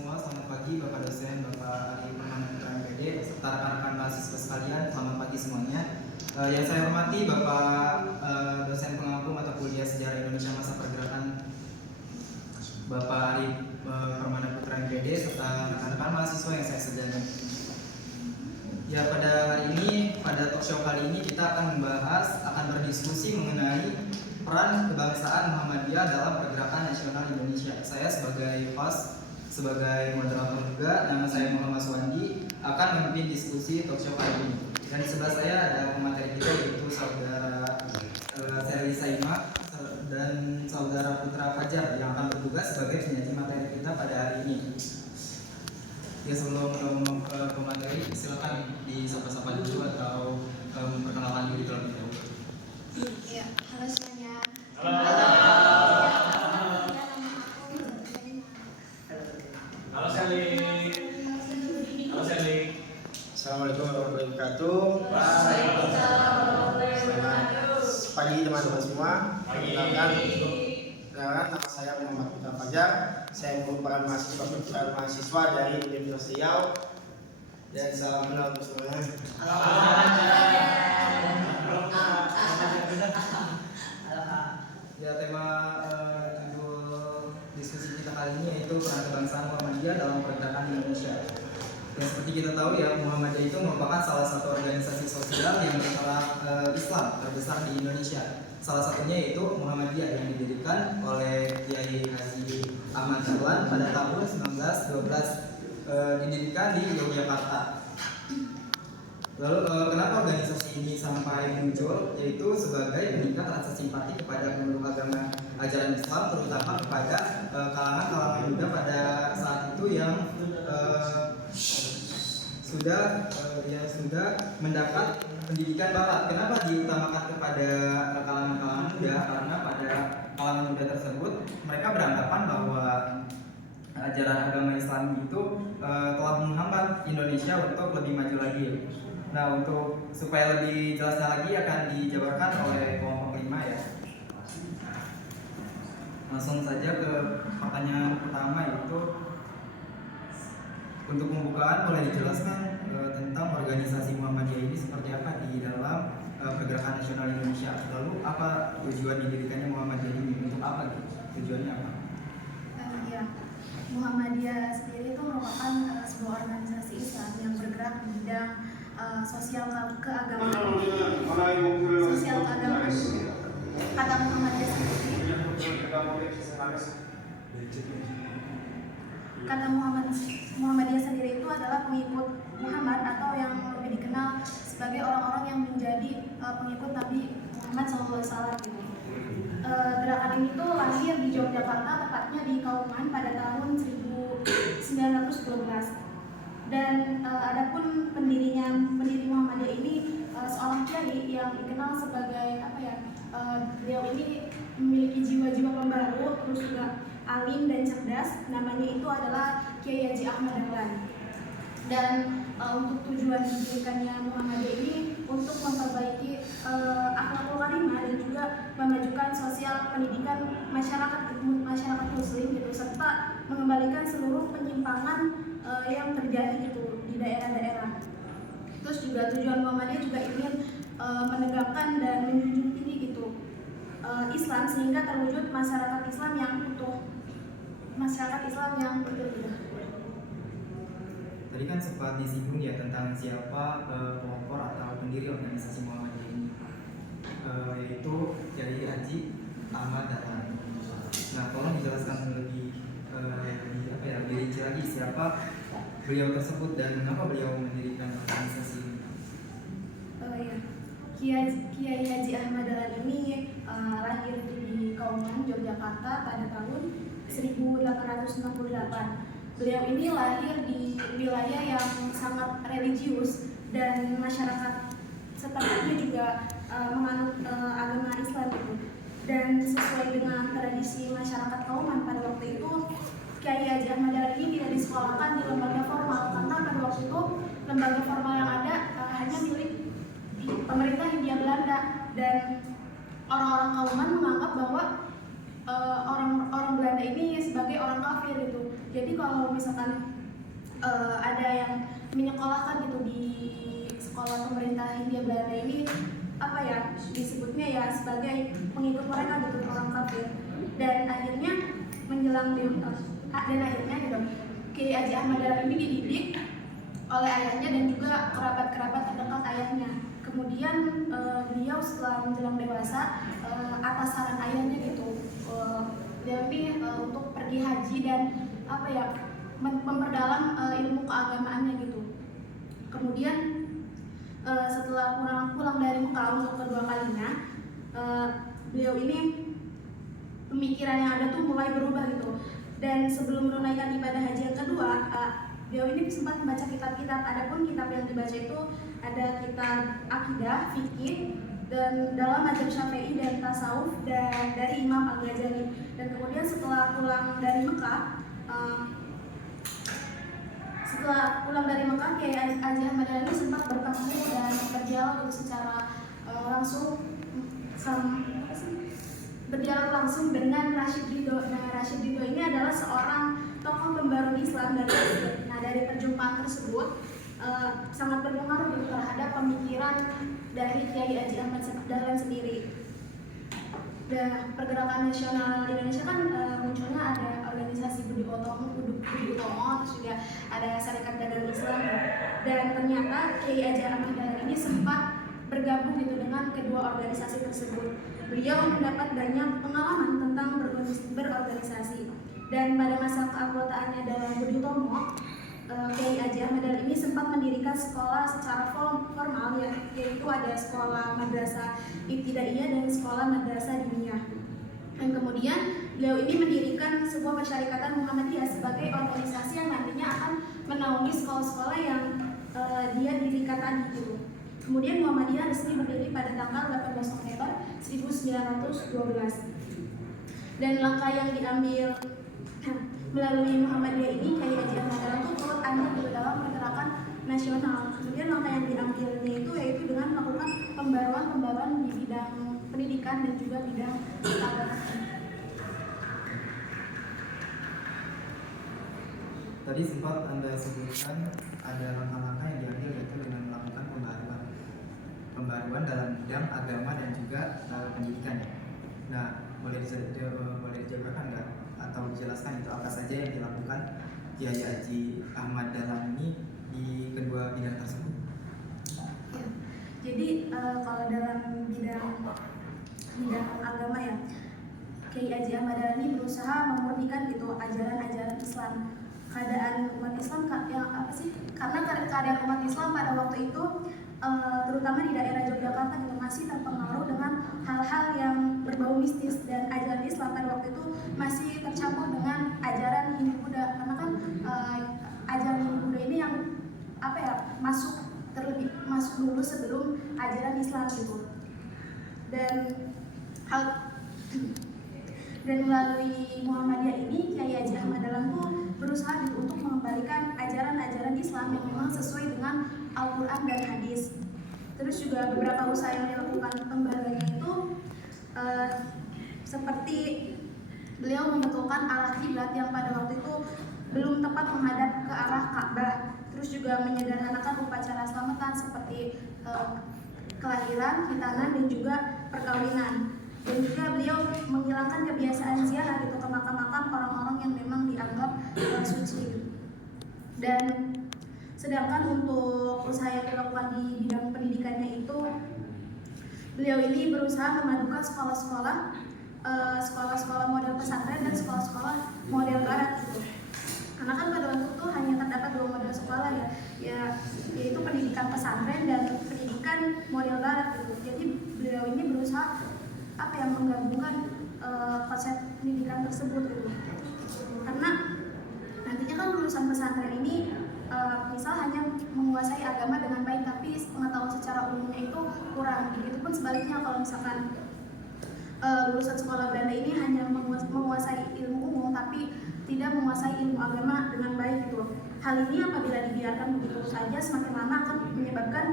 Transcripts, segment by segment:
semua, selamat pagi Bapak dosen, Bapak Ari Permana MPD, serta rekan-rekan mahasiswa sekalian, selamat pagi semuanya. Yang saya hormati Bapak dosen pengampu mata kuliah Sejarah Indonesia Masa Pergerakan, Bapak Ari Permana Putra MPD, serta rekan-rekan mahasiswa yang saya sejati. Ya, pada hari ini, pada talk show kali ini kita akan berdiskusi mengenai peran kebangsaan Muhammadiyah dalam pergerakan nasional Indonesia. Saya sebagai host, sebagai moderator juga, nama saya Muhammad Suwandi, akan memimpin diskusi talk show kali ini. Dan di sebelah saya ada pemateri kita, yaitu saudara Seri Saima dan saudara Putra Fajar yang akan bertugas sebagai penyaji materi kita pada hari ini. Ya, sebelum ke pemateri, silakan disapa-sapa dulu atau memperkenalkan diri terlebih dahulu. Ya, halo semuanya. Halo Sally. Halo Sally. Assalamualaikum warahmatullahi wabarakatuh. Selamat pagi teman-teman semua. Perkenalkan nama saya Muhammad Putra Fajar. Saya merupakan mahasiswa dari Universitas Riau. Dan salam kenal untuk semuanya. Ya, tema judul diskusi kita kali ini yaitu peran kebangsaan Muhammadiyah dalam pergerakan Indonesia. Dan seperti kita tahu ya, Muhammadiyah itu merupakan salah satu organisasi sosial yang bergerak Islam terbesar di Indonesia. Salah satunya yaitu Muhammadiyah yang didirikan oleh Kiai Haji Ahmad Dahlan pada tahun 1912, didirikan di Yogyakarta. Lalu kenapa organisasi ini sampai muncul? Yaitu sebagai meningkat rasa simpati kepada pemeluk agama ajaran Islam, terutama kepada kalangan muda pada saat itu yang sudah mendapat pendidikan barat. Kenapa diutamakan kepada kalangan muda? Karena pada kalangan muda tersebut mereka beranggapan bahwa ajaran agama Islam itu telah menghambat Indonesia untuk lebih maju lagi. Nah, untuk supaya lebih jelasnya lagi akan dijabarkan oleh kelompok 5 ya. Langsung saja ke pertanyaan pertama, yaitu untuk pembukaan boleh dijelaskan tentang organisasi Muhammadiyah ini seperti apa di dalam pergerakan nasional Indonesia. Lalu apa tujuan didirikannya Muhammadiyah ini, untuk apa gitu? Tujuannya apa? Ya, Muhammadiyah sendiri itu merupakan sebuah organisasi Islam yang bergerak di bidang sosial keagamaan. Kata Muhammadiyah sendiri, kata Muhammadiyah sendiri itu adalah pengikut Muhammad atau yang lebih dikenal sebagai orang-orang yang menjadi pengikut Nabi Muhammad SAW. Gerakan ini tuh lahir di Yogyakarta, tepatnya di Kauman pada tahun 1912. Dan adapun pendiri Muhammadiyah ini seorang kiai yang dikenal sebagai beliau ini memiliki jiwa-jiwa pembaru, terus juga alim dan cerdas. Namanya itu adalah Kiai Haji Ahmad Dahlan. Dan untuk tujuan didirikannya Muhammadiyah ini untuk memperbaiki akhlakul karimah dan juga memajukan sosial pendidikan masyarakat muslim gitu, serta mengembalikan seluruh penyimpangan yang terjadi gitu di daerah-daerah. Terus juga tujuan Muhammadiyah juga ingin menegakkan dan menjunjung tinggi gitu Islam sehingga terwujud masyarakat Islam yang utuh, masyarakat Islam yang berbeda. Tadi kan sempat disinggung ya tentang siapa pelopor atau pendiri organisasi Muhammadiyah ini, yaitu Kiai Haji Ahmad Dahlan. Nah, tolong dijelaskan lebih rinci lagi siapa beliau tersebut dan mengapa beliau mendirikan organisasi ini. Kiai Haji Ahmad Dahlan ini lahir di Kauman, Yogyakarta pada tahun 1868. Beliau ini lahir di wilayah yang sangat religius dan masyarakat setempat juga menganut agama Islam gitu. Dan sesuai dengan tradisi masyarakat Kauman pada waktu itu, Kiai Haji Ahmad Dahlan ini tidak disekolahkan di lembaga formal karena pada waktu itu lembaga formal yang ada hanya milik pemerintah Hindia Belanda, dan orang-orang Kauman menganggap bahwa orang Belanda ini sebagai orang kafir gitu. Jadi kalau misalkan ada yang menyekolahkan gitu di sekolah pemerintah Hindia Belanda ini, apa ya, disebutnya ya sebagai pengikut mereka gitu, orang kafir. Dan akhirnya menjelang dan akhirnya gitu, Kiai Haji Ahmad Dahlan ini dididik oleh ayahnya dan juga kerabat-kerabat terdekat ayahnya. Kemudian beliau setelah menjelang dewasa, atas saran ayahnya gitu, dia ini untuk pergi haji dan apa ya, memperdalam ilmu keagamaannya gitu. Kemudian setelah pulang dari Mekah untuk kedua kalinya, beliau ini pemikiran yang ada tuh mulai berubah gitu. Dan sebelum menunaikan ibadah haji yang kedua, beliau ini sempat membaca kitab-kitab. Adapun kitab yang dibaca itu ada kitab akidah, fikih, dan dalam mazhab Syafi'i dan tasawuf dari Imam Al-Ghazali. Dan kemudian setelah pulang dari Mekah, Kiai Haji Ahmad Dahlan ini sempat bertemu dan berdialog secara langsung dengan Rashid Ridho. Nah, Rashid Ridho ini adalah seorang tokoh pembaru Islam dari Mesir. Nah, dari perjumpaan tersebut sangat berpengaruh terhadap pemikiran dari Kiai Haji Ahmad Dahlan sendiri. Dan pergerakan nasional Indonesia kan munculnya ada organisasi Budi Utomo, terus juga ada Sarekat Dagang Islam. Dan ternyata Kiai Haji Ahmad Dahlan ini sempat bergabung gitu dengan kedua organisasi tersebut. Beliau mendapat banyak pengalaman tentang berorganisasi. Dan pada masa keanggotaannya dalam Budi Utomo, Kiai Haji Ahmad Dahlan ini sempat mendirikan sekolah secara formal, yaitu ada sekolah madrasah ibtidaiyah dan sekolah madrasah diniyah. Dan kemudian beliau ini mendirikan sebuah persyarikatan Muhammadiyah sebagai organisasi yang nantinya akan menaungi sekolah-sekolah yang dia dirikan tadi gitu. Kemudian Muhammadiyah resmi berdiri pada tanggal 18 November 1912. Dan langkah yang diambil melalui Muhammadiyah ini, Kiai Haji Ahmad Dahlan itu turut andil dalam pergerakan nasional. Kemudian langkah yang diambilnya itu yaitu dengan melakukan pembaruan di bidang pendidikan dan juga bidang agama. Tadi sempat Anda sebutkan ada langkah-langkah yang diambil yaitu dengan melakukan pembaruan dalam bidang agama dan juga pendidikan. Nah, boleh dijabarkan nggak atau dijelaskan itu apa saja yang dilakukan Kiai Haji Ahmad Dahlan ini di kedua bidang tersebut? Ya, jadi kalau dalam bidang agama ya, Kiai Haji Ahmad Dahlan ini berusaha memurnikan gitu ajaran-ajaran Islam. Keadaan umat Islam yang apa sih? Karena keadaan umat Islam pada waktu itu terutama di daerah Yogyakarta gitu masih terpengaruh dengan hal-hal yang berbau mistis, dan ajaran Islam pada waktu itu masih tercampur dengan ajaran Hindu Buddha, karena kan ajaran Hindu Buddha ini yang apa ya masuk dulu sebelum ajaran Islam gitu. Dan melalui Muhammadiyah ini Kiai Haji Ahmad Dahlan tuh berusaha untuk mengembalikan ajaran-ajaran Islam yang memang sesuai dengan Al-Quran dan hadis. Terus juga beberapa usaha yang dilakukan pembaruannya itu seperti beliau membetulkan arah kiblat yang pada waktu itu belum tepat menghadap ke arah Ka'bah. Terus juga menyederhanakan upacara selamatan seperti kelahiran, khitanan, dan juga perkawinan. Dan juga beliau menghilangkan kebiasaan ziarah gitu ke makam-makam orang-orang yang memang dianggap suci. Dan sedangkan untuk usaha yang dilakukan di bidang pendidikannya itu, beliau ini berusaha memadukan sekolah-sekolah model pesantren dan sekolah-sekolah model barat gitu. Karena kan pada waktu itu hanya terdapat 2 model sekolah yaitu pendidikan pesantren dan pendidikan model barat gitu. Jadi beliau ini berusaha menggabungkan konsep pendidikan tersebut gitu. Karena nantinya kan lulusan pesantren ini misal hanya menguasai agama dengan baik, tapi pengetahuan secara umumnya itu kurang. Begitupun sebaliknya kalau misalkan lulusan sekolah Belanda ini hanya menguasai ilmu umum tapi tidak menguasai ilmu agama dengan baik gitu. Hal ini apabila dibiarkan begitu saja semakin lama akan menyebabkan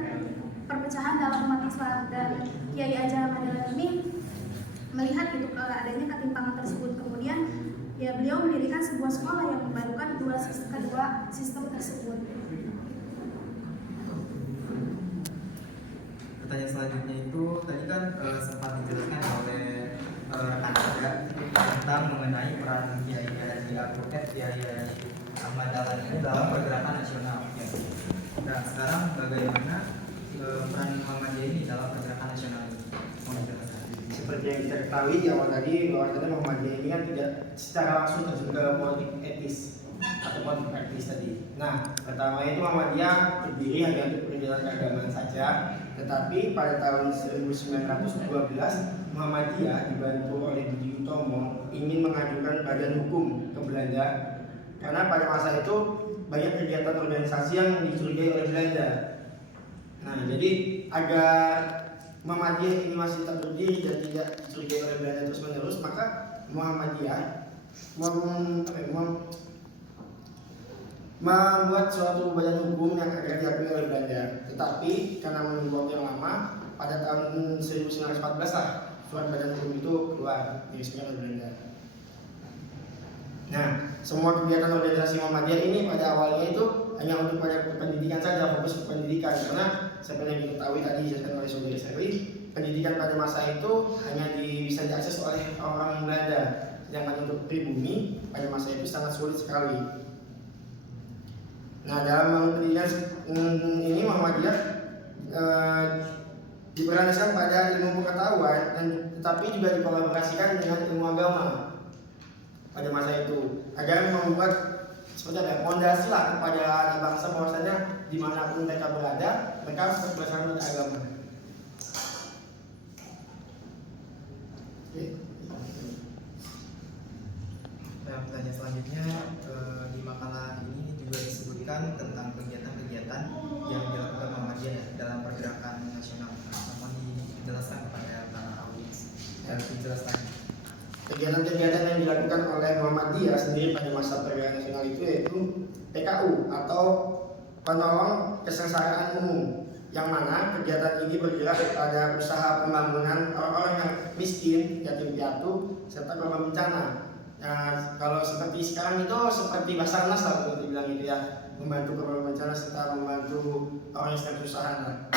perpecahan dalam umat Islam. Dan Kiai Haji Ahmad Dahlan ini melihat gitu adanya ketimpangan tersebut, kemudian ya beliau mendirikan sebuah sekolah yang memadukan kedua sistem tersebut. Pertanyaan selanjutnya itu tadi kan sempat dijelaskan oleh rekan saya tentang mengenai peran Kiai Haji Kiai Haji Ahmad Dahlan ini dalam pergerakan nasional. Ya. Nah, sekarang bagaimana peran Muhammadiyah ini dalam pergerakan nasional ini? Mohon dijelaskan. Seperti yang kita ketahui di awal tadi, bahwasanya Muhammadiyah ini kan tidak secara langsung terjun ke politik etis atau politik praktis tadi. Nah, pertama itu Muhammadiyah berdiri hanya untuk perjalanan keagamaan saja, tetapi pada tahun 1912 Muhammadiyah dibantu oleh Budi Utomo ingin mengajukan badan hukum ke Belanda karena pada masa itu banyak kegiatan organisasi yang dicurigai oleh Belanda. Nah, jadi agar Muhammadiyah ini masih tetap berdiri dan tidak dicurigai oleh Belanda terus menerus, maka Muhammadiyah membuat suatu badan hukum yang akan diakui oleh Belanda. Tetapi karena menunggu waktu yang lama, pada tahun 1914 lah surat badan hukum itu keluar diresmikan oleh Belanda. Nah, semua kegiatan organisasi Muhammadiyah ini pada awalnya itu hanya untuk pada pendidikan saja, fokus ke pendidikan, karena seperti yang diketahui tadi dijelaskan oleh Saudari Sherly, pendidikan pada masa itu hanya bisa diakses oleh orang Belanda, sedangkan untuk pribumi pada masa itu sangat sulit sekali. Nah, dalam pendidikan ini Muhammadiyah diberlandaskan pada ilmu pengetahuan, tetapi juga dikolaborasikan dengan ilmu agama pada masa itu agar membuat seperti ada fondasi lah kepada anak bangsa bahwasanya dimanapun mereka berada mereka harus tetap berdasarkan pada agama. Nah, pertanyaan selanjutnya di makalah ini juga disebutkan tentang kegiatan-kegiatan yang dilakukan Muhammadiyah dalam pergerakan nasional. Mohon dijelaskan kepada para audiens. Dijelaskan. Kegiatan-kegiatan yang dilakukan oleh Muhammadiyah sendiri pada masa pergerakan nasional itu yaitu PKU atau penolong kesengsaraan umum, yang mana kegiatan ini bergerak pada usaha pembangunan orang-orang yang miskin, yatim piatu, serta korban bencana. Nah, kalau seperti sekarang itu seperti Basarnas lah kalau dibilang itu ya, membantu korban bencana serta membantu orang yang sedang kesusahan.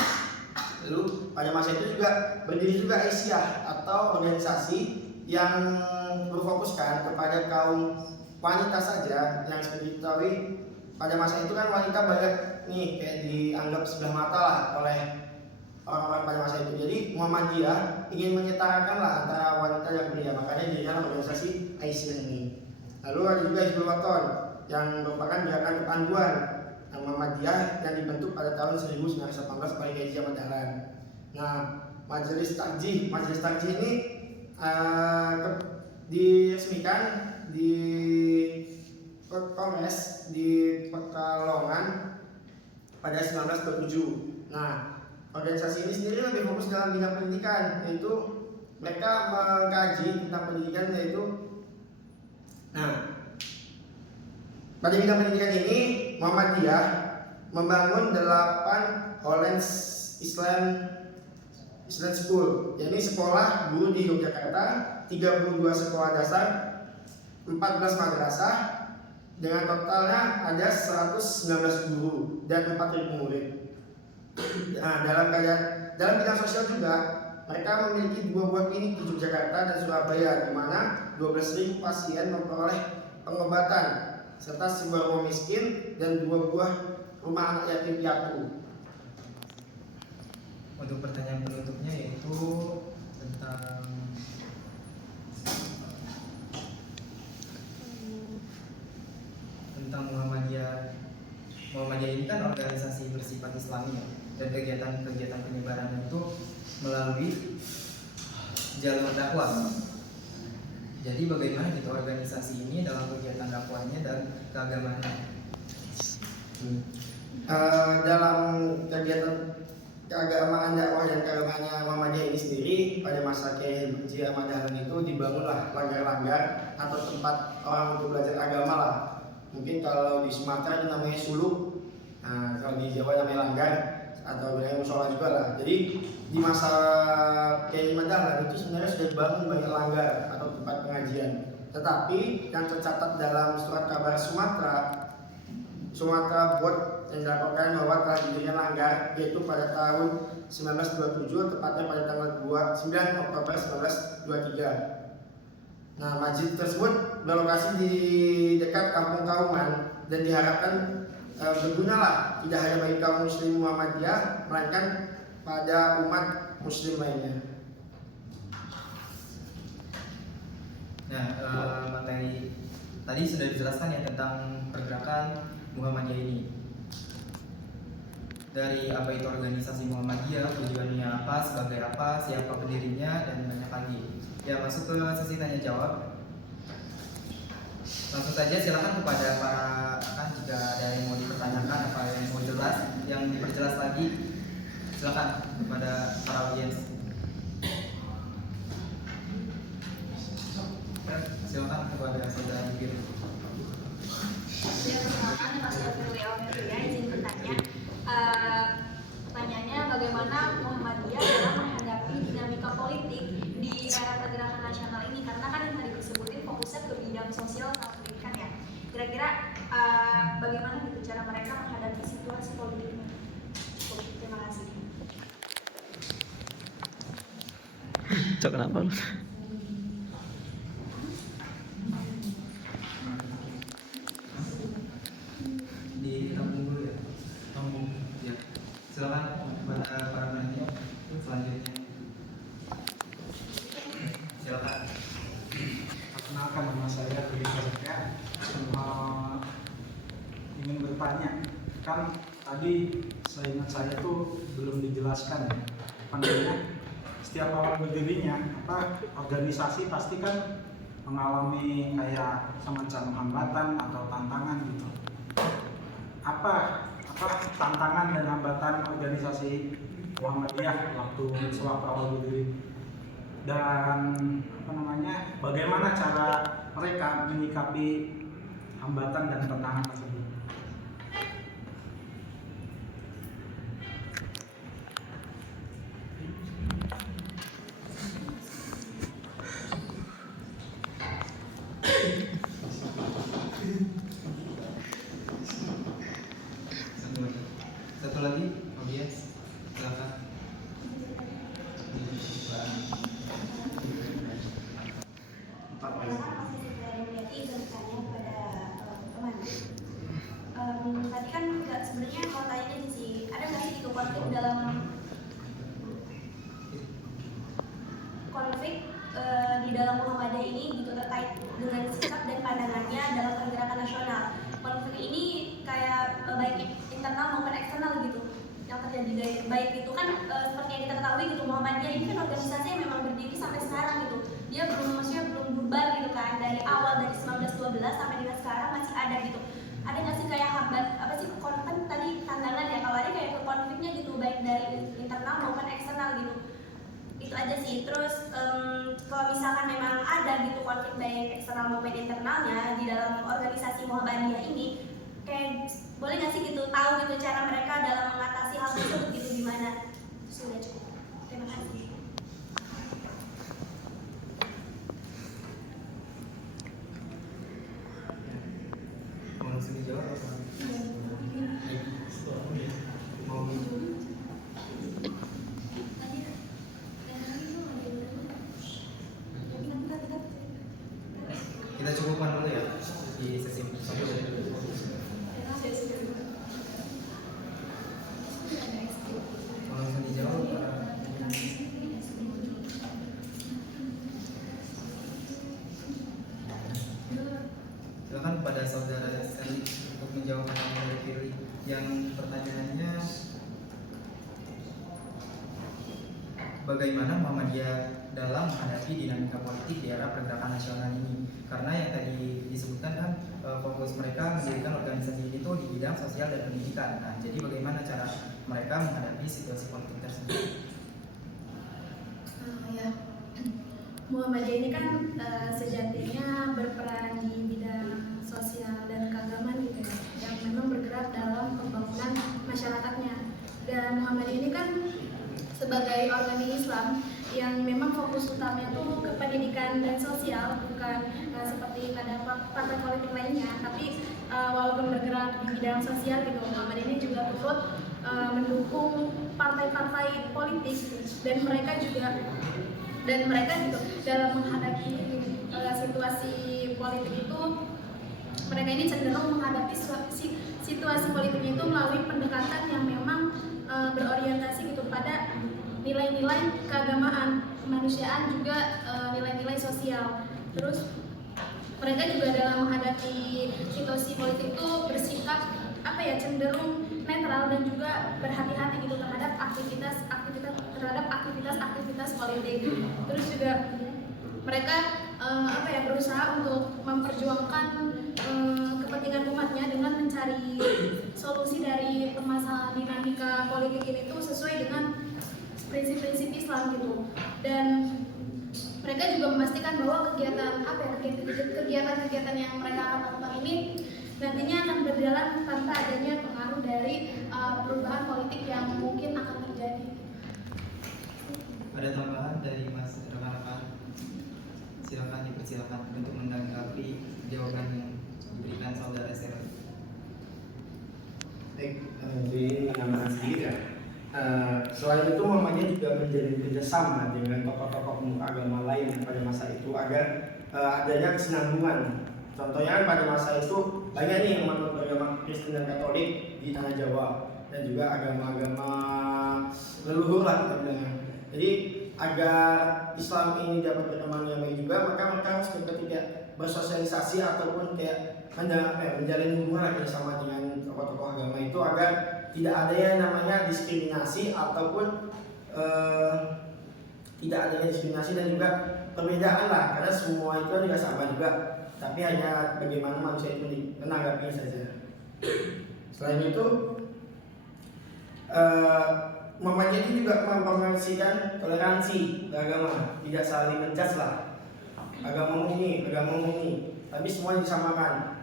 Lalu pada masa itu juga berdiri juga Aisyah atau organisasi yang berfokuskan kepada kaum wanita saja, yang seperti diketahui pada masa itu kan wanita banyak nih kayak dianggap sebelah mata lah oleh orang-orang pada masa itu. Jadi Muhammadiyah ingin menyetarakan lah antara wanita dan pria, makanya didirikan organisasi Aisyah ini. Lalu ada juga Hizbul Wathon yang merupakan gerakan kepanduan Muhammadiyah yang dibentuk pada tahun 1918 oleh Kiai Ahmad Dahlan. Nah, Majelis Takjih ini diresmikan di Kongres di Pekalongan pada 1927. Nah, organisasi ini sendiri lebih fokus dalam bidang pendidikan, yaitu mereka mengkaji tentang pendidikan pada bidang pendidikan ini Muhammadiyah membangun 8 Hollands Islam School, yakni sekolah guru di Yogyakarta, 32 sekolah dasar, 14 madrasah, dengan totalnya ada 119 guru dan 4.000 murid. Nah, dalam bidang sosial juga mereka memiliki 2 buah klinik di Yogyakarta dan Surabaya, di mana 12.000 pasien memperoleh pengobatan, serta sebuah rumah miskin dan 2 buah rumah anak yatim piatu. Untuk pertanyaan penutupnya yaitu tentang Muhammadiyah. Muhammadiyah ini kan organisasi bersifat Islami ya, dan kegiatan-kegiatan penyebaran itu melalui jalur dakwah. Jadi bagaimana gitu organisasi ini dalam kegiatan dakwahnya dan keagamaannya? Dalam kegiatan keagamaan dakwah dan keagamaannya Muhammadiyah ini sendiri pada masa Kiai Haji Ahmad Dahlan itu dibangunlah langgar-langgar atau tempat orang untuk belajar agama lah. Mungkin kalau di Sumatera itu namanya suluk, nah kalau di Jawa namanya langgar atau namanya musola juga lah. Jadi di masa Kiai Ahmad Dahlan itu sebenarnya sudah dibangun banyak langgar atau tempat pengajian. Tetapi yang tercatat dalam surat kabar Sumatera Board yang dilaporkan bahwa telah didirikan langgar yaitu pada tahun 1927 tepatnya pada tanggal 9 Oktober 1923. Nah, masjid tersebut berlokasi di dekat Kampung Kauman dan diharapkan bergunalah tidak hanya bagi kaum muslim Muhammadiyah melainkan pada umat muslim lainnya. Nah, materi tadi sudah dijelaskan ya tentang pergerakan Muhammadiyah ini. Dari apa itu organisasi Muhammadiyah, tujuannya apa, sebagai apa, siapa pendirinya, dan banyak lagi. Ya, masuk ke sesi tanya jawab. Langsung saja silakan kepada para rekan jika ada yang mau dipertanyakan apa yang mau jelas, yang diperjelas lagi. Silakan kepada para audiens. Silakan kepada saudara Fikri. Ya, perkenalkan Mas Firly Almeria, izin bertanya. Pertanyaannya bagaimana Muhammadiyah dalam menghadapi dinamika politik di era pergerakan nasional ini, karena kan yang tadi disebutin fokusnya ke bidang sosial sama pendidikan ya. Kira-kira bagaimana gitu cara mereka menghadapi situasi politik ini? Cukup, terima kasih. Cok, kenapa lu? Ditampung dulu ya. Tampung. Ya. Silakan kepada para penanya selanjutnya. Silakan. Perkenalkan, nama saya Rudi Prasetya. Ingin bertanya, kan tadi seingat saya tuh belum dijelaskan ya, apa namanya, setiap awal berdirinya organisasi pasti kan mengalami kayak semacam hambatan atau tantangan gitu. Apa tantangan dan hambatan organisasi Muhammadiyah waktu sewaktu awal berdiri, dan bagaimana cara mereka menyikapi hambatan dan tantangan tersebut? Satu lagi, audiens, silakan. Tadi kan sebenarnya mau tanya aja sih, ada nggak sih itu konflik dalam di dalam Muhammadiyah ini gitu terkait dengan sikap dan pandangannya dalam pergerakan nasional. Konflik ini kayak baik internal maupun eksternal gitu yang terjadi, baik itu kan seperti yang kita ketahui gitu, Muhammadiyah ini kan organisasi yang memang berdiri sampai sekarang gitu. Dia belum bubar gitu kan, dari awal dari 1912 sampai dengan sekarang masih ada gitu. Ada nggak sih kayak hambat konflik tadi tantangan ya, kalau ada kayak konfliknya gitu baik dari internal maupun eksternal gitu. Itu aja sih. Terus kalau misalkan memang ada gitu konflik baik eksternal maupun internalnya di dalam organisasi Muhammadiyah ini, kayak boleh nggak sih gitu tahu gitu cara mereka dalam mengatasi hal tersebut gitu gimana? Sudah cukup. Terima kasih. Mau langsung dijawab apa? Mau kita cukupkan dulu ya di sesi satu. Mau langsung dijawab apa? Silakan kepada saudara Sally untuk menjawab pertanyaan dari Firly. Yang pertanyaannya, bagaimana Muhammadiyah dalam menghadapi dinamika politik di era pergerakan nasional ini? Karena yang tadi disebutkan kan fokus mereka mendirikan organisasi ini tuh di bidang sosial dan pendidikan. Nah, jadi bagaimana cara mereka menghadapi situasi politik tersebut? Ya, Muhammadiyah ini kan sejatinya berperan di bidang sosial dan keagamaan gitu ya, yang memang bergerak dalam pembangunan masyarakatnya. Dan Muhammadiyah ini kan sebagai organisasi Islam yang memang fokus utamanya tuh ke pendidikan dan sosial, bukan seperti pada partai politik lainnya, tapi walaupun bergerak di bidang sosial gitu, Muhammadiyah ini juga turut mendukung partai-partai politik dan mereka gitu dalam menghadapi situasi politik itu, mereka ini cenderung menghadapi situasi politiknya itu melalui pendekatan yang memang berorientasi gitu pada nilai-nilai keagamaan, kemanusiaan, juga nilai-nilai sosial. Terus mereka juga dalam menghadapi situasi politik itu bersikap cenderung netral dan juga berhati-hati gitu terhadap aktivitas politik. Terus juga mereka berusaha untuk memperjuangkan kepentingan umatnya dengan mencari solusi dari permasalahan dinamika politik ini tuh sesuai dengan prinsip-prinsip Islam gitu. Dan mereka juga memastikan bahwa kegiatan-kegiatan yang mereka akan lakukan ini nantinya akan berjalan tanpa adanya pengaruh dari perubahan politik yang mungkin akan terjadi. Ada tambahan dari Mas rekan-rekan? Silakan dipersilakan untuk menanggapi jawaban yang diberikan saudara Seril. Baik, jadi menambahkan sedikit ya. Selain itu Muhammadiyah juga menjalin kerjasama dengan tokoh-tokoh pemuka agama lain pada masa itu agar adanya kesinambungan. Contohnya pada masa itu banyak nih yang menurut agama Kristen dan Katolik di tanah Jawa dan juga agama-agama leluhur lah kita bilangnya. Jadi agar Islam ini dapat berkembang yang baik juga, maka mereka harus ketika bersosialisasi ataupun kayak menjalin hubungan kerjasama dengan tokoh-tokoh agama itu agar tidak ada yang namanya diskriminasi ataupun tidak adanya diskriminasi dan juga perbedaan lah, karena semua itu tidak sama juga, tapi hanya bagaimana manusia itu menanggapinya saja. Selain itu Muhammadiyah itu juga mempromosikan toleransi beragama, tidak saling menjudge lah, agamamu ini, tapi semua disamakan.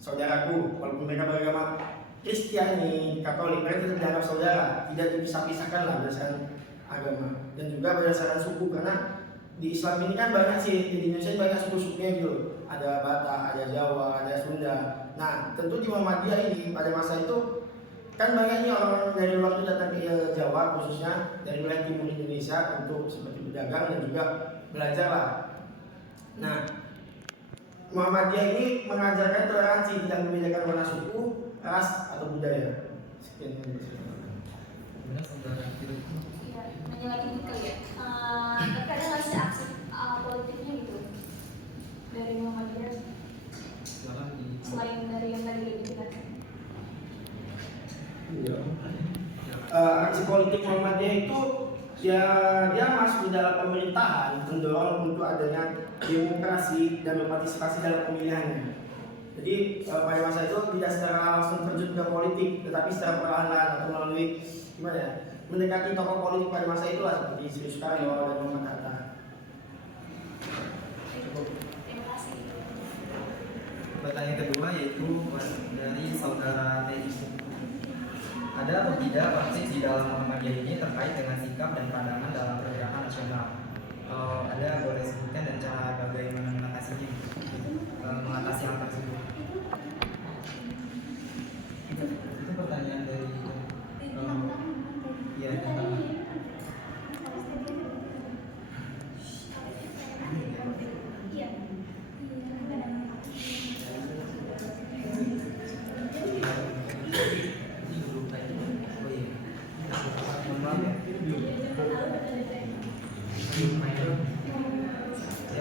Saudaraku, walaupun mereka beragama Kristiani, Katolik, mereka tidak dianggap saudara, tidak dipisah-pisahkan lah berdasarkan agama dan juga berdasarkan suku, karena di Islam ini kan banyak sih, di Indonesia banyak suku-sukunya gitu, ada Batak, ada Jawa, ada Sunda. Nah, tentu di Muhammadiyah ini pada masa itu kan banyak nih orang dari luar itu datang ke Jawa, khususnya dari wilayah timur Indonesia untuk seperti berdagang dan juga belajar lah. Nah, Muhammadiyah ini mengajarkan toleransi, tidak membedakan warna suku, ras atau budaya. Sekian yang bisa. Benar saudara Philip. Iya, nanya lagi dikit kali ya. Tapi ada nggak sih aksi politiknya gitu dari Muhammadiyah Silakan di. selain dari yang tadi dijelaskan? Aksi politik Muhammadiyah itu dia masuk di dalam pemerintahan, mendorong untuk adanya demokrasi dan berpartisipasi dalam pemilihannya. Jadi pada masa itu tidak secara langsung terjun ke politik, tetapi secara perlahan-lahan atau melalui mendekati tokoh politik pada masa itulah, seperti Sri Soekarno dan Muhammad Hatta. Cukup. Terima kasih. Pertanyaan kedua yaitu dari saudara Teddy. Ada atau tidak praktis di dalam Muhammadiyah ini terkait dengan sikap dan pandangan dalam pergerakan nasional? Kalau ada boleh sebutkan dan cara bagaimana mengatasinya, mengatasi hal tersebut. Itu pertanyaan dari ya tentang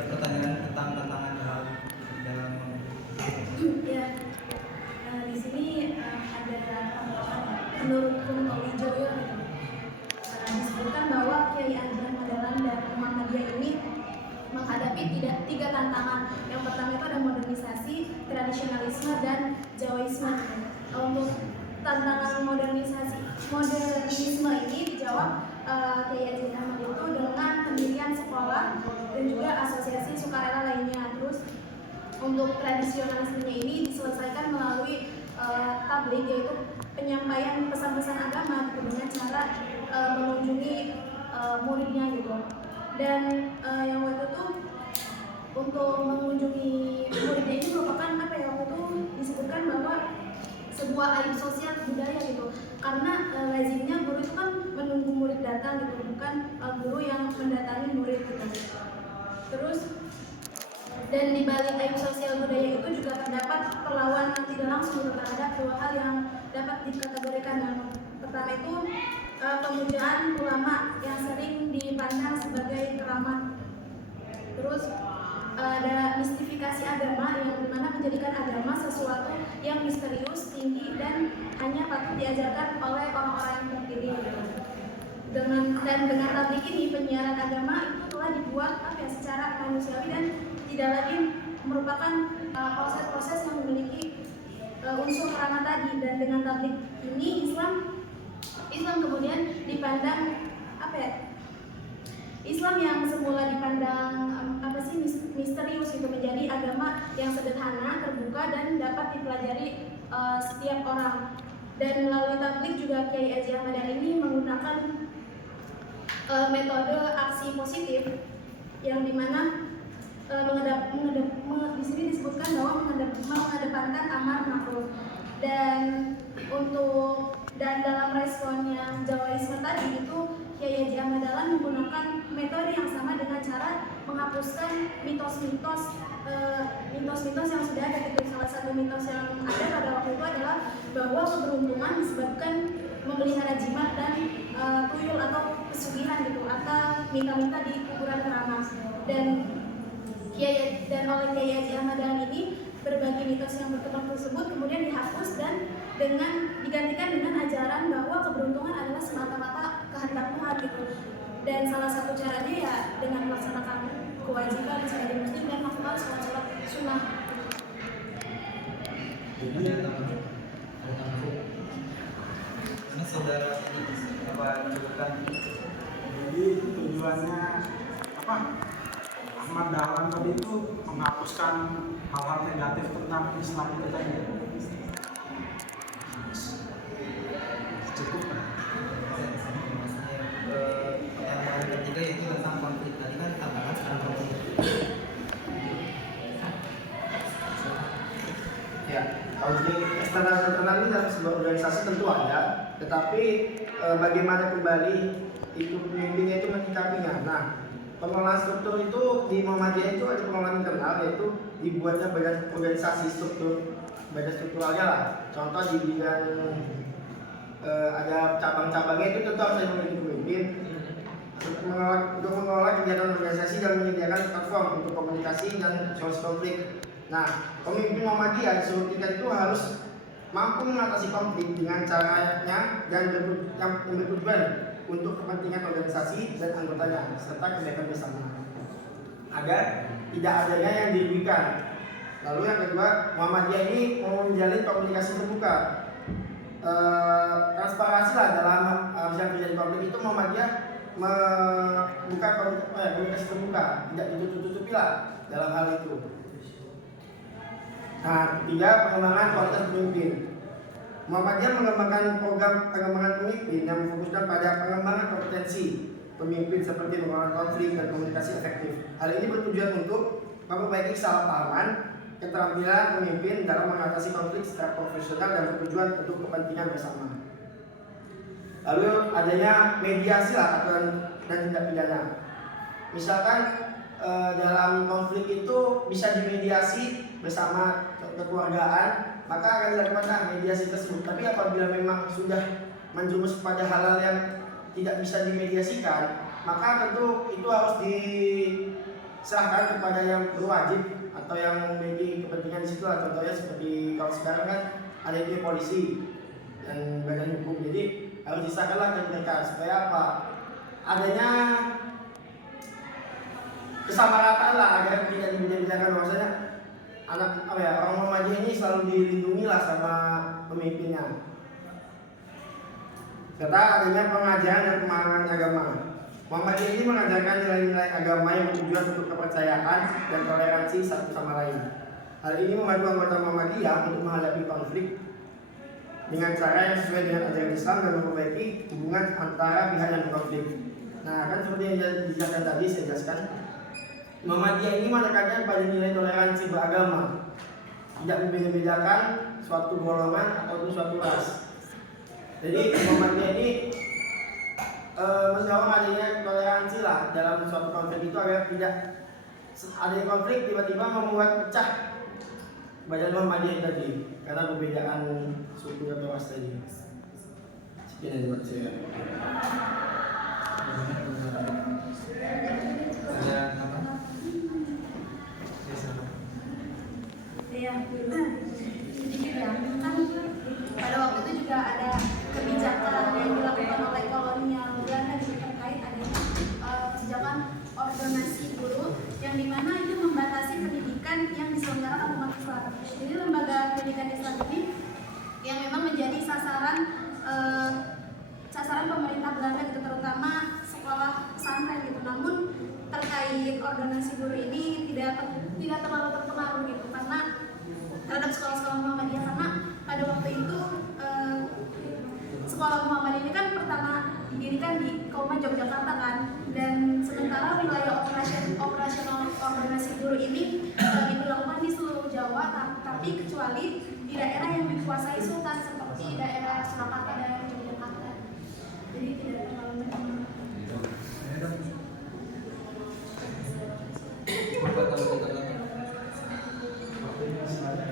pertanyaan tentang tantangan dalam di sini ada menurut Kuno Wijoyo disebutkan bahwa Kiai Ageng Madalan dan Muhammadiyah ini menghadapi tiga tantangan. Yang pertama itu ada modernisasi, tradisionalisme, dan Jawaisme. Untuk tantangan modernisme ini dijawab Kiai Ageng Ahmad itu dengan pendirian sekolah dan juga asosiasi sukarela lainnya. Terus untuk tradisionalismenya ini diselesaikan melalui tabligh, yaitu penyampaian pesan-pesan agama dengan cara mengunjungi muridnya gitu. Dan yang waktu itu untuk mengunjungi muridnya ini merupakan apa ya, waktu itu disebutkan bahwa sebuah aib sosial budaya gitu, karena lazimnya guru itu kan menunggu murid datang gitu, bukan guru yang mendatangi murid gitu. Terus dan di balik aib sosial budaya itu juga terdapat perlawanan tidak langsung terhadap dua hal yang dapat dikategorikan. Yang pertama itu pemujaan ulama yang sering dipandang sebagai keramat. Terus ada mistifikasi agama yang dimana menjadikan agama sesuatu yang misterius, tinggi, dan hanya patut diajarkan oleh orang-orang yang terpilih. Dengan tablik ini, penyiaran agama itu telah dibuat secara manusiawi dan tidak lagi merupakan proses-proses yang memiliki unsur keramat tadi. Dan dengan tablik ini Islam kemudian dipandang Islam yang semula dipandang misterius itu menjadi agama yang sederhana, terbuka, dan dapat dipelajari setiap orang. Dan melalui tablik juga Kiai Haji Ahmad Dahlan ini menggunakan metode aksi positif yang dimana di sini disebutkan bahwa mengedepankan amar ma'ruf. Dan dalam respon yang Jawaisme tadi itu Kiai Haji Ahmad Dahlan menggunakan metode yang sama dengan cara menghapuskan mitos-mitos yang sudah ada gitu. Salah satu mitos yang ada pada waktu itu adalah bahwa keberuntungan disebabkan memelihara jimat dan tuyul atau pesugihan gitu, atau minta-minta di kuburan keramat. Dan oleh Kiai Haji Ahmad Dahlan ini berbagai mitos yang berkembang tersebut kemudian dihapus dan digantikan dengan ajaran bahwa keberuntungan adalah semata-mata kehendak Tuhan gitu. Dan salah satu caranya ya dengan melaksanakan kewajiban sebagai muslim dan melakukan sholat sunnah. Ini saudara ini apa menyebutkan? Jadi tujuannya apa? Ahmad Dahlan tadi itu menghapuskan hal-hal negatif tentang Islam itu tadi. Cukup. Yang ketiga yaitu tentang konflik. Tadi kan kita bahas tentang konflik. Ya, konflik eksternal ini dalam sebuah organisasi tentu ada, tetapi bagaimana kembali itu pemimpinnya itu menyikapinya. Nah, pengelolaan struktur itu di Muhammadiyah itu ada pengelolaan internal, yaitu dibuatnya badan organisasi badan strukturalnya lah. Contoh di bidang ada cabang-cabangnya itu tentu harus ada memiliki pemimpin untuk mengelola kegiatan organisasi dan menyediakan platform untuk komunikasi dan solusi konflik. Nah, pemimpin Muhammadiyah di seluruh tingkat itu harus mampu mengatasi konflik dengan caranya dan yang bertujuan untuk kepentingan organisasi dan anggotanya serta kebaikan bersama agar tidak adanya yang dirugikan. Lalu yang kedua, Muhammadiyah ini mau menjalin komunikasi terbuka, transparansi lah dalam yang terjadi konflik itu. Muhammadiyah membuka komunikasi terbuka, tidak ditutup-tutupi lah dalam hal itu. Nah, ketiga, pengembangan kualitas pemimpin. Muhammadiyah mengembangkan program pengembangan pemimpin yang memfokuskan pada pengembangan kompetensi pemimpin seperti mengelola konflik dan komunikasi efektif. Hal ini bertujuan untuk memperbaiki kesalahpahaman, keterampilan pemimpin dalam mengatasi konflik secara profesional dan bertujuan untuk kepentingan bersama. Lalu adanya mediasi lah aturan dan tindak pidana. Misalkan dalam konflik itu bisa dimediasi bersama kekeluargaan, maka akan dilakukan mediasi tersebut. Tapi apabila memang sudah menjumus pada hal-hal yang tidak bisa dimediasikan, maka tentu itu harus diserahkan kepada yang berwajib atau yang memiliki kepentingan di situ. Contohnya seperti kalau sekarang kan ada yang polisi dan badan hukum, jadi harus disahkanlah ke mereka supaya apa? Adanya kesamarataan lah agar tidak dibeda-bedakan. Bahwasanya orang Muhammadiyah ini selalu dilindungi lah sama pemimpinnya. Serta adanya pengajaran dan pemahaman agama. Muhammadiyah ini mengajarkan nilai-nilai agama yang bertujuan untuk kepercayaan dan toleransi satu sama lain. Hal ini membantu anggota Muhammadiyah untuk menghadapi konflik dengan cara yang sesuai dengan ajaran Islam dan memperbaiki hubungan antara pihak yang berkonflik. Nah, kan seperti yang dijelaskan tadi, saya jelaskan. Muhammadiyah ini menekankan pada nilai toleransi beragama, tidak membeda-bedakan suatu golongan ataupun suatu ras. Jadi Muhammadiyah ini mendorong adanya toleransi lah dalam suatu konflik itu agar tidak adanya konflik tiba-tiba membuat pecah badan Muhammadiyah tadi karena perbedaan suku atau ras tadi. Sekian dari saya. Ada apa? Ya, silakan. Ya, sedikit ya. Kan pada waktu itu juga ada kebijakan yang dilakukan oleh kolonial Belanda terkait adanya kebijakan ordonasi guru yang dimana itu membatasi pendidikan yang diselenggarakan umat Islam. Jadi lembaga pendidikan Islam ini yang memang menjadi sasaran pemerintah Belanda gitu, terutama sekolah pesantren gitu. Namun terkait ordonasi guru ini tidak terlalu terpengaruh gitu karena terhadap sekolah-sekolah Muhammadiyah, karena pada waktu itu sekolah Muhammadiyah ini kan pertama didirikan di Kauman Yogyakarta kan, dan sementara wilayah operasional ordonasi guru ini diberlakukan di seluruh Jawa, tapi kecuali di daerah yang dikuasai Sultan seperti daerah Surakarta dan Yogyakarta. Jadi tidak terlalu berpengaruh.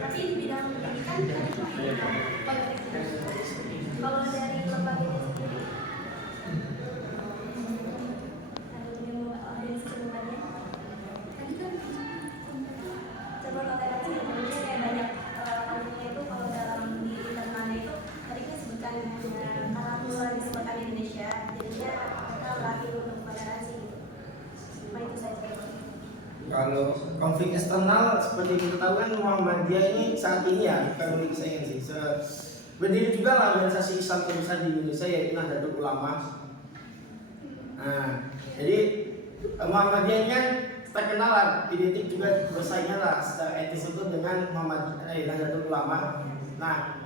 Tapi di bidang pendidikan kalau dari lembaganya sendiri dari sebelumnya tadi kan cabang toleransi Indonesia kayak banyak artinya itu kalau dalam di internalnya itu tadi kan sebutkan karena plural disebutkan Indonesia jadinya kita latih untuk toleransi gitu. Cuma itu saja. Kalau konflik eksternal seperti kita tahu kan Muhammadiyah ini saat ini ya bukan milik saya sih. Berdiri juga lah organisasi Islam terbesar di Indonesia yaitu Nahdlatul Ulama. Nah, jadi Muhammadiyah ini kan terkenal lah, identik juga bersaingnya lah secara etis itu dengan Nahdlatul Ulama. Nah,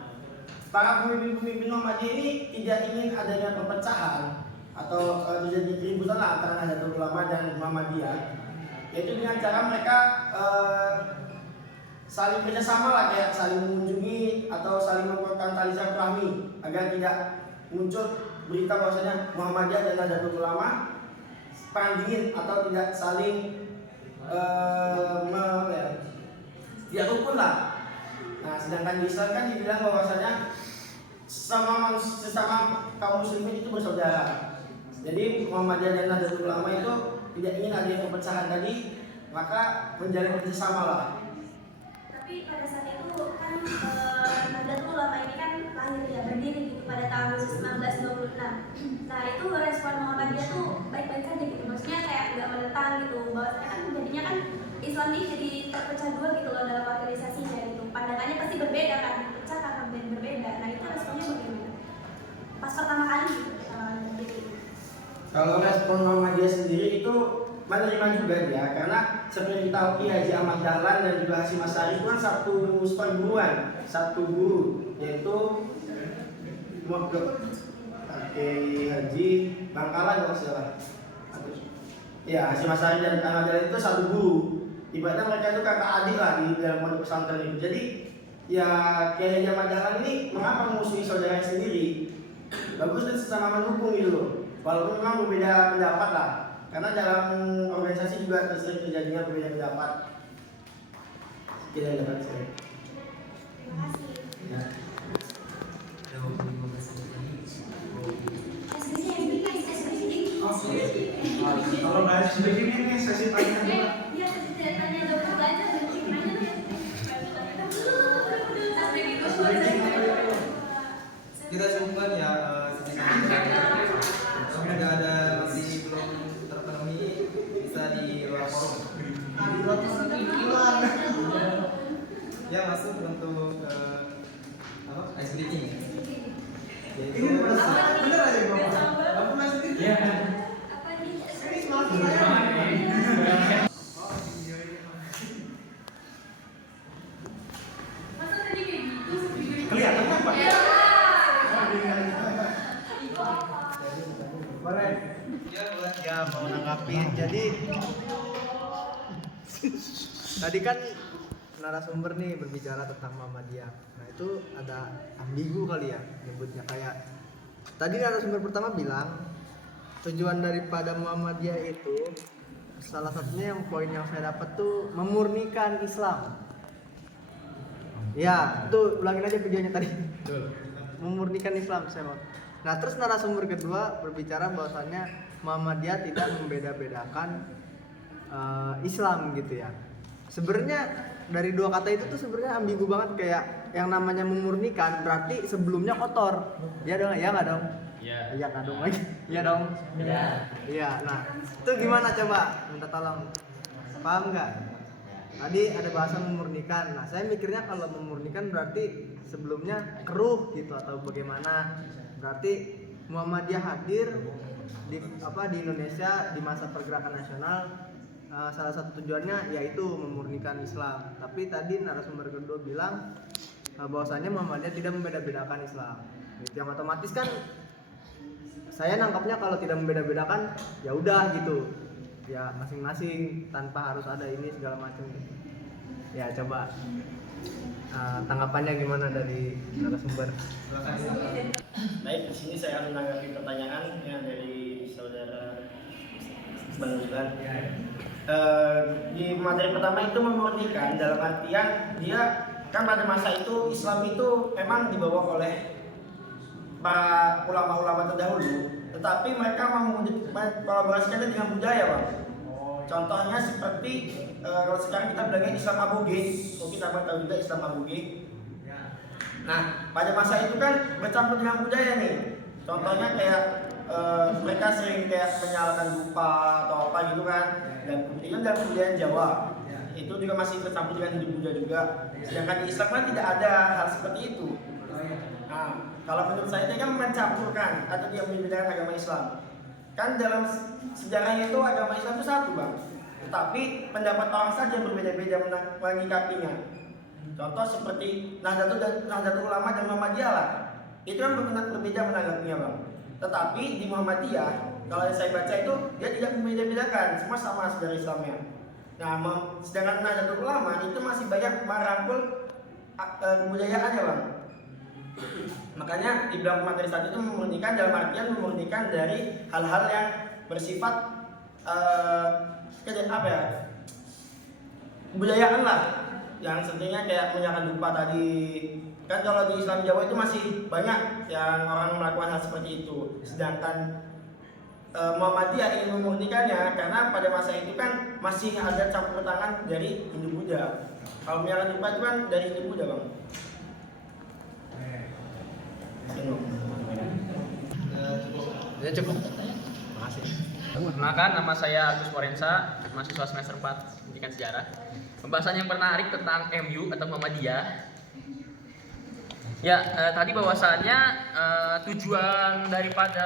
para pemimpin Muhammadiyah ini tidak ingin adanya perpecahan atau terjadi keributan lah antara Nahdlatul Ulama dan Muhammadiyah. Yaitu dengan cara mereka saling kerjasama lah, kayak saling mengunjungi atau saling melakukan tali silaturahmi agar tidak muncul berita bahwasanya Muhammadiyah dan Nahdlatul Ulama perang dingin atau tidak saling tidak rukun lah. Nah, sedangkan di Islam kan dibilang bahwasanya sesama kaum muslimin itu bersaudara. Jadi Muhammadiyah dan Nahdlatul Ulama itu tidak ingin ada yang perpecahan tadi, maka menjalin kerjasama lah. Tapi pada saat itu kan Nahdlatul Ulama ini kan lahir ya berdiri gitu pada tahun 1926. Nah itu respon Muhammadiyah tuh baik-baik saja gitu, maksudnya kayak nggak menentang gitu, bahwasanya kan jadinya kan Islam ini jadi terpecah dua gitu loh dalam organisasinya gitu. Pandangannya pasti berbeda kan, pecah karena berbeda. Nah itu responnya bagaimana? Pas pertama kali gitu. Kalau respon Muhammadiyah sendiri itu menerima juga dia, karena seperti kita tahu Haji Ahmad Dahlan dan juga Hasyim Asy'ari itu kan satu guru yaitu Haji Bangkalan kalau salah. Ya, Hasyim Asy'ari dan Ahmad Dahlan itu satu guru. Ibaratnya mereka itu kakak adik lah di dalam pondok pesantren itu. Jadi ya Kiai Haji Ahmad Dahlan ini mengapa memusuhi saudaranya sendiri? Bagus dan sesama mendukung gitu loh. Walaupun memang berbeda pendapat lah, karena dalam organisasi juga sering terjadinya berbeda pendapat. Tidak dapat saya. Terima kasih. Ya. Kalau bahas begini nih sesi tanya jawab. Iya, tanya jawab aja dan Kita cukupkan ya semoga ada masih belum terpenuhi bisa di luar forum. Ya masuk untuk ice breaking. Yaitu Bener aja gua. Aku masih Iya. apa nih? ini semangat. Masa tadi kayak gitu? Kelihatan kan Pak? Ya. Boleh. ya boleh. Ya mau nanggapin. Jadi tadi kan narasumber nih berbicara tentang Muhammadiyah. Nah itu ada ambigu kali ya nyebutnya, kayak tadi narasumber pertama bilang tujuan daripada Muhammadiyah itu salah satunya yang poin yang saya dapat tuh memurnikan Islam. Ya itu ulangin aja videonya tadi. Memurnikan Islam saya mau. Nah terus narasumber kedua berbicara bahwasannya Muhammadiyah tidak membeda-bedakan Islam gitu ya. Sebenarnya dari dua kata itu tuh sebenarnya ambigu banget, kayak yang namanya memurnikan berarti sebelumnya kotor. Iya dong, ya nggak dong? Iya. Iya nggak dong lagi? Iya dong. Iya. Iya. Nah itu gimana coba? Minta tolong. Paham nggak? Tadi ada bahasa memurnikan. Nah saya mikirnya kalau memurnikan berarti sebelumnya keruh gitu atau bagaimana? Berarti Muhammadiyah hadir di Indonesia di masa pergerakan nasional. Salah satu tujuannya yaitu memurnikan Islam. Tapi tadi narasumber kedua bilang bahwasanya Muhammadiyah tidak membeda-bedakan Islam. Gitu. Yang otomatis kan saya nangkapnya kalau tidak membeda-bedakan ya udah gitu. Ya masing-masing tanpa harus ada ini segala macam. Ya coba tanggapannya gimana dari narasumber? Baik, di sini saya akan menanggapi pertanyaan yang dari saudara Bang Ruslan. Di materi pertama itu memurnikan dalam artian dia kan pada masa itu Islam itu memang dibawa oleh para ulama-ulama terdahulu, tetapi mereka mengkolaborasikannya dengan budaya, Bang. Contohnya seperti kalau sekarang kita bilangnya Islam aboge, mungkin kita tahu juga Islam aboge. Nah, pada masa itu kan bercampur dengan budaya nih. Contohnya kayak mereka sering kayak menyalakan dupa atau apa gitu kan, dan itu dalam budaya Jawa itu juga masih tercampur dengan hidup Buddha juga. Sedangkan di Islam kan tidak ada hal seperti itu. Nah, kalau menurut saya dia kan mencampurkan atau dia membedakan agama Islam. Kan dalam sejarahnya itu agama Islam itu satu, Bang. Tetapi pendapat orang saja berbeda-beda menyikapinya. Contoh seperti Nahdlatul Ulama dan Muhammadiyah lah. Itu kan berbeda menanggapinya, Bang. Tetapi di Muhammadiyah, kalau yang saya baca itu dia tidak membeda-bedakan, semua sama sejarah Islamnya. Nah, sedangkan Nahdlatul Ulama itu masih banyak merangkul kebudayaannya, Bang. Makanya dibilang materi saat itu memurnikan dalam artian memurnikan dari hal-hal yang bersifat kebudayaan lah, yang tentunya kayak menyalakan dupa tadi. Kan kalau di Islam Jawa itu masih banyak yang orang melakukan hal seperti itu. Sedangkan Muhammadiyah ingin memurnikannya karena pada masa itu kan masih ada campur tangan dari Hindu Buddha. Kalau menyalakan dupa itu kan dari Hindu Buddha, Bang. Ya cukup. Makasih. Perkenalkan, nama saya Agus Forensa, mahasiswa semester 4 Pendidikan Sejarah. Pembahasan yang menarik tentang MU atau Muhammadiyah. Ya, tadi bahwasannya tujuan daripada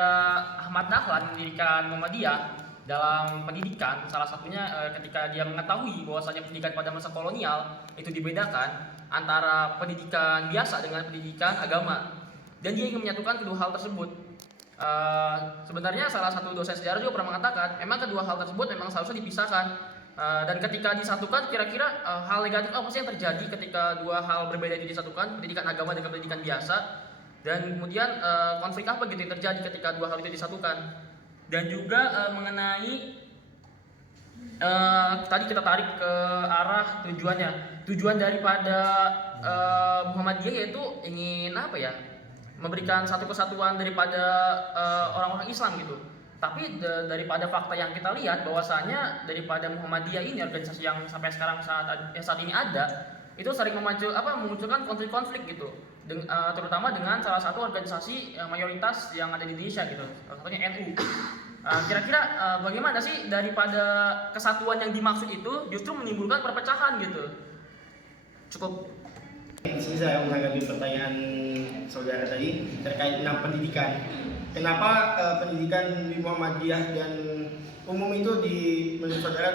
Ahmad Dahlan mendirikan Muhammadiyah dalam pendidikan, salah satunya ketika dia mengetahui bahwasannya pendidikan pada masa kolonial itu dibedakan antara pendidikan biasa dengan pendidikan agama, dan dia ingin menyatukan kedua hal tersebut. Sebenarnya salah satu dosen sejarah juga pernah mengatakan memang kedua hal tersebut memang seharusnya dipisahkan, dan ketika disatukan kira-kira hal negatif apa sih yang terjadi ketika dua hal berbeda itu disatukan, pendidikan agama dengan pendidikan biasa, dan kemudian konflik apa gitu yang terjadi ketika dua hal itu disatukan. Dan juga mengenai tadi kita tarik ke arah tujuan daripada Muhammadiyah yaitu ingin apa ya, memberikan satu kesatuan daripada orang-orang Islam gitu. Tapi daripada fakta yang kita lihat bahwasanya daripada Muhammadiyah ini organisasi yang sampai sekarang saat ini ada, itu sering memunculkan konflik-konflik gitu, terutama dengan salah satu organisasi mayoritas yang ada di Indonesia gitu, salah satunya NU. Kira-kira bagaimana sih daripada kesatuan yang dimaksud itu justru menimbulkan perpecahan gitu? Cukup. Di sini saya menanggapi pertanyaan saudara tadi terkait dengan pendidikan. Kenapa pendidikan di Muhammadiyah dan umum itu menurut saudara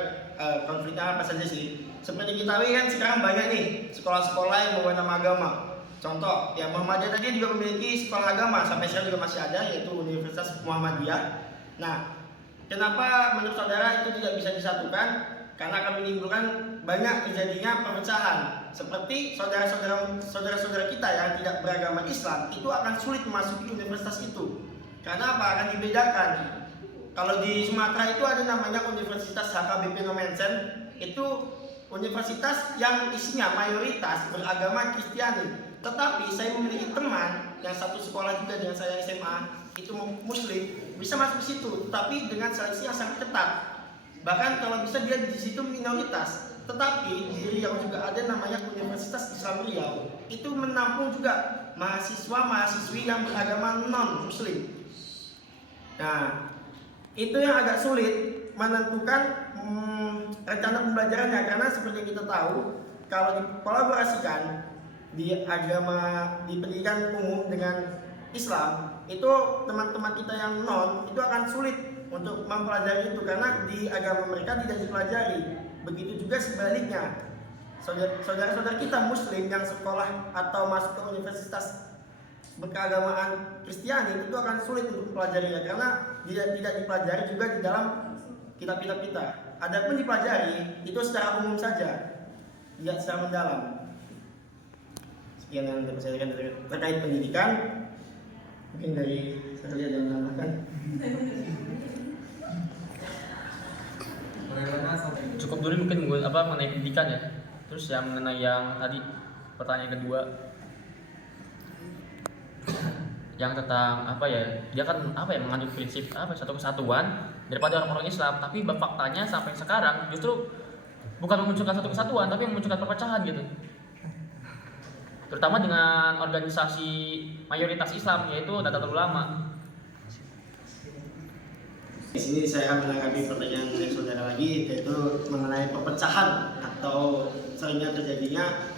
konfliknya apa saja sih? Seperti kita tahu kan sekarang banyak nih sekolah-sekolah yang membawa nama agama. Contoh, ya Muhammadiyah tadi juga memiliki sekolah agama, sampai sekarang juga masih ada, yaitu Universitas Muhammadiyah. Nah, kenapa menurut saudara itu tidak bisa disatukan? karena akan menimbulkan banyak terjadinya perpecahan. Seperti saudara-saudara kita yang tidak beragama Islam itu akan sulit memasuki universitas itu. Karena apa? Akan dibedakan. Kalau di Sumatera itu ada namanya Universitas HKBP Nomensen, itu universitas yang isinya mayoritas beragama Kristiani. Tetapi saya memiliki teman yang satu sekolah juga dengan saya SMA, itu Muslim, bisa masuk ke situ, tapi dengan seleksi yang sangat ketat. Bahkan kalau bisa dia di situ minoritas. Tetapi di Riau juga ada namanya Universitas Islam Riau, itu menampung juga mahasiswa-mahasiswi yang beragama non-Muslim. Nah, itu yang agak sulit menentukan rencana pembelajarannya, karena seperti yang kita tahu, kalau dikolaborasikan di pendidikan umum dengan Islam, itu teman-teman kita yang non itu akan sulit untuk mempelajari itu karena di agama mereka tidak dipelajari. Begitu juga sebaliknya, saudara-saudara kita Muslim yang sekolah atau masuk ke universitas berkeagamaan Kristiani itu akan sulit untuk mempelajarinya karena dia tidak dipelajari juga di dalam kitab-kitab kita. Adapun dipelajari itu secara umum saja, tidak secara mendalam. Sekian yang dapat saya sampaikan terkait pendidikan. Mungkin dari saya lihat dan menambahkan. Cukup dulu mungkin mengenai pendidikan ya. Terus yang mengenai yang tadi pertanyaan kedua, yang tentang dia kan mengandung prinsip satu kesatuan daripada orang-orang Islam, tapi faktanya sampai sekarang justru bukan memunculkan satu kesatuan tapi memunculkan perpecahan gitu, terutama dengan organisasi mayoritas Islam yaitu Nahdlatul Ulama. Di sini saya akan menanggapi pertanyaan dari saudara lagi, yaitu mengenai perpecahan atau seringnya terjadinya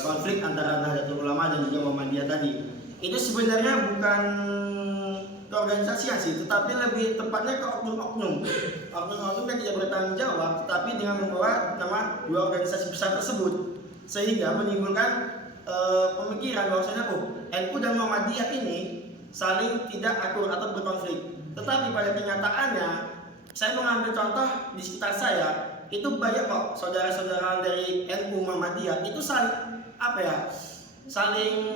konflik antara Nahdlatul Ulama dan juga Muhammadiyah tadi. Itu sebenarnya bukan keorganisasian sih, tetapi lebih tepatnya ke oknum-oknum yang tidak bertanggung jawab, tetapi dengan membawa nama dua organisasi besar tersebut, sehingga menimbulkan pemikiran bahwasanya NU dan Muhammadiyah ini saling tidak akur atau berkonflik. Tetapi pada kenyataannya, saya mengambil contoh di sekitar saya, itu banyak kok saudara-saudara dari NU Muhammadiyah itu saling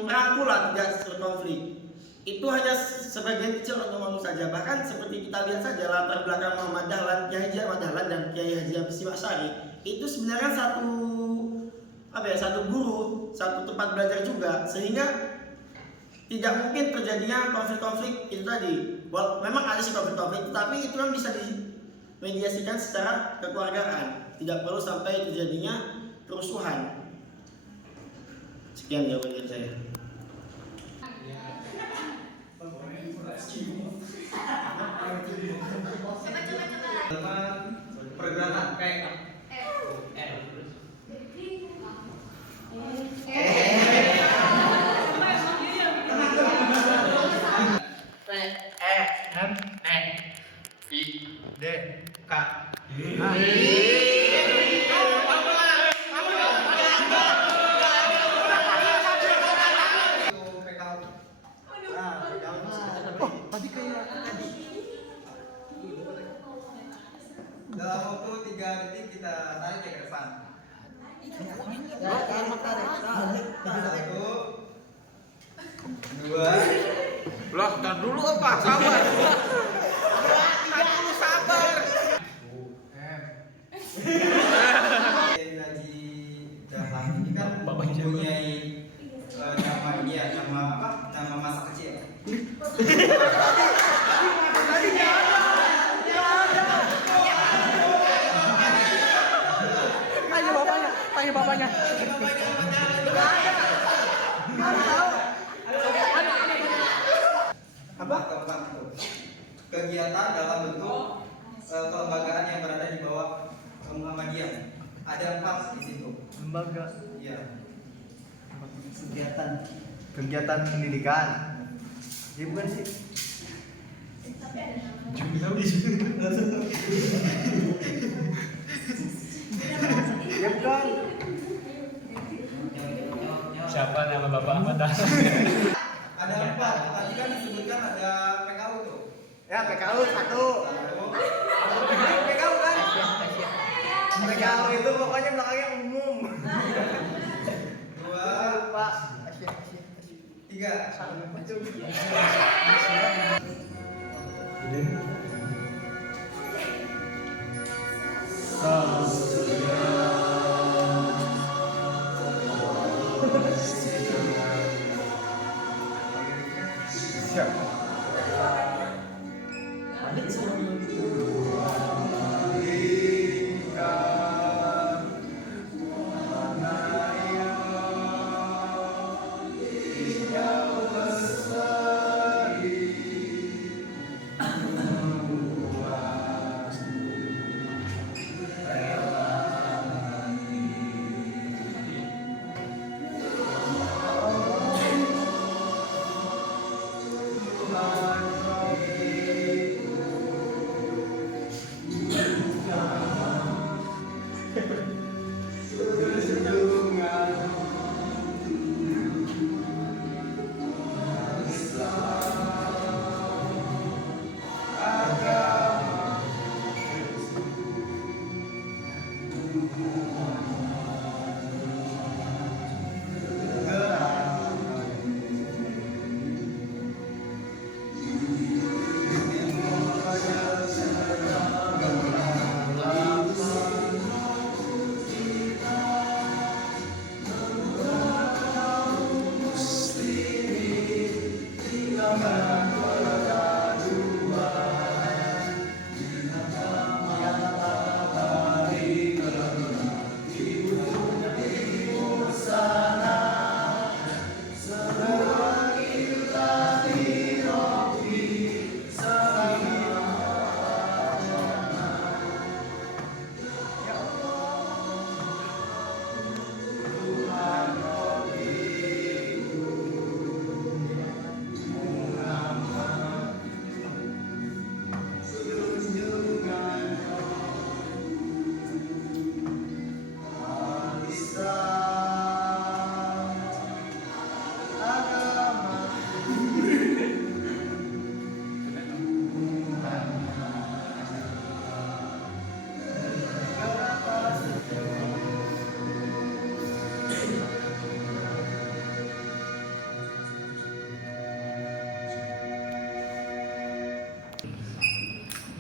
merangkul, tidak berkonflik. Itu hanya sebagian kecil oknum saja. Bahkan seperti kita lihat saja latar belakang Muhammad Dahlan, Kiai Haji Ahmad Dahlan dan Kiai Haji Abdul Asy'ari itu sebenarnya satu guru, satu tempat belajar juga, sehingga tidak mungkin terjadinya konflik-konflik itu tadi. Memang ada sih konflik-konflik, tetapi itu kan bisa dimediasikan secara kekeluargaan. Tidak perlu sampai terjadinya kerusuhan. Sekian jawaban dari saya. Pergerakan kayak dalam waktu 3 detik kita tarik ke depan. 1, 2. Lah, tar dulu apa? Sabar. Sabar. Haji Dahlan ini kan mempunyai nama ini ya, nama masa kecil. Tanya bapaknya. Apa? Keempat itu kegiatan dalam bentuk kelembagaan yang berada di bawah Muhammadiyah. Ada 4 di situ. Lembaga. Iya. Kegiatan pendidikan. Iya bukan sih? Ya bukan. Siapa nama Bapak Ahmad Dahlan? Ada 4. Tadi kan disebutkan ada PKU tuh. Ya PKU 1. PKU kan? PKU itu pokoknya belakangnya umum. 2, Pak. 3.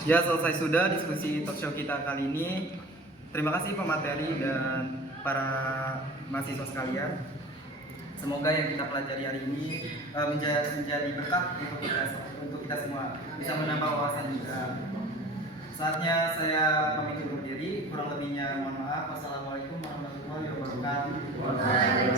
Ya, selesai sudah diskusi talk show kita kali ini. Terima kasih pemateri dan para mahasiswa sekalian. Semoga yang kita pelajari hari ini menjadi berkah untuk kita semua, bisa menambah wawasan juga. Saatnya saya pamit undur diri. Kurang lebihnya mohon maaf. Wassalamualaikum warahmatullahi wabarakatuh.